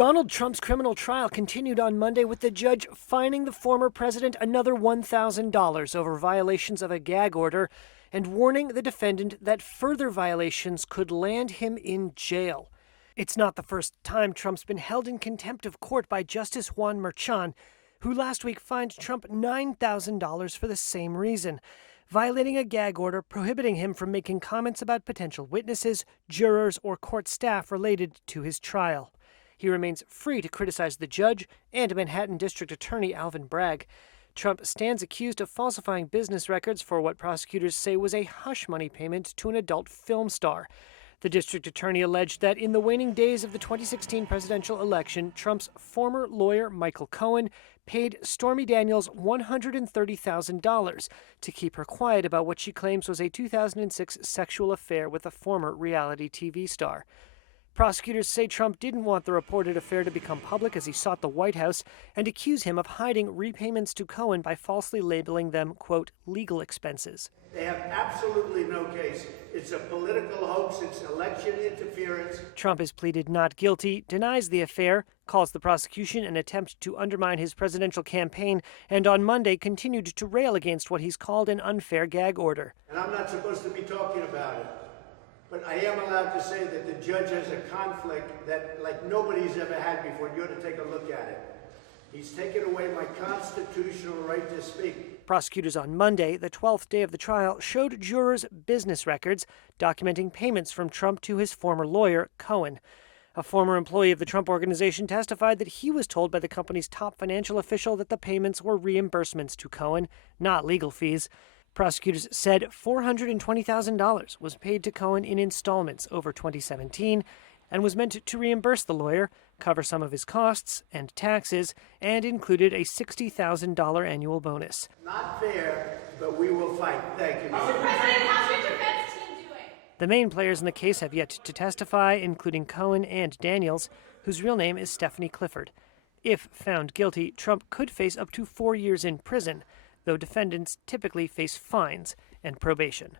Donald Trump's criminal trial continued on Monday with the judge fining the former president another $1,000 over violations of a gag order and warning the defendant that further violations could land him in jail. It's not the first time Trump's been held in contempt of court by Justice Juan Merchan, who last week fined Trump $9,000 for the same reason, violating a gag order prohibiting him from making comments about potential witnesses, jurors, or court staff related to his trial. He remains free to criticize the judge and Manhattan District Attorney Alvin Bragg. Trump stands accused of falsifying business records for what prosecutors say was a hush money payment to an adult film star. The district attorney alleged that in the waning days of the 2016 presidential election, Trump's former lawyer, Michael Cohen, paid Stormy Daniels $130,000 to keep her quiet about what she claims was a 2006 sexual affair with a former reality TV star. Prosecutors say Trump didn't want the reported affair to become public as he sought the White House and accuse him of hiding repayments to Cohen by falsely labeling them, quote, legal expenses. They have absolutely no case. It's a political hoax. It's election interference. Trump has pleaded not guilty, denies the affair, calls the prosecution an attempt to undermine his presidential campaign, and on Monday continued to rail against what he's called an unfair gag order. And I'm not supposed to be talking about it. But I am allowed to say that the judge has a conflict that like nobody's ever had before. You ought to take a look at it. He's taken away my constitutional right to speak. Prosecutors on Monday, the 12th day of the trial, showed jurors business records documenting payments from Trump to his former lawyer, Cohen. A former employee of the Trump Organization testified that he was told by the company's top financial official that the payments were reimbursements to Cohen, not legal fees. Prosecutors said $420,000 was paid to Cohen in installments over 2017 and was meant to reimburse the lawyer, cover some of his costs and taxes, and included a $60,000 annual bonus. Not fair, but we will fight. Thank you. Mr. President, how's your defense team doing? The main players in the case have yet to testify, including Cohen and Daniels, whose real name is Stephanie Clifford. If found guilty, Trump could face up to 4 years in prison, though defendants typically face fines and probation.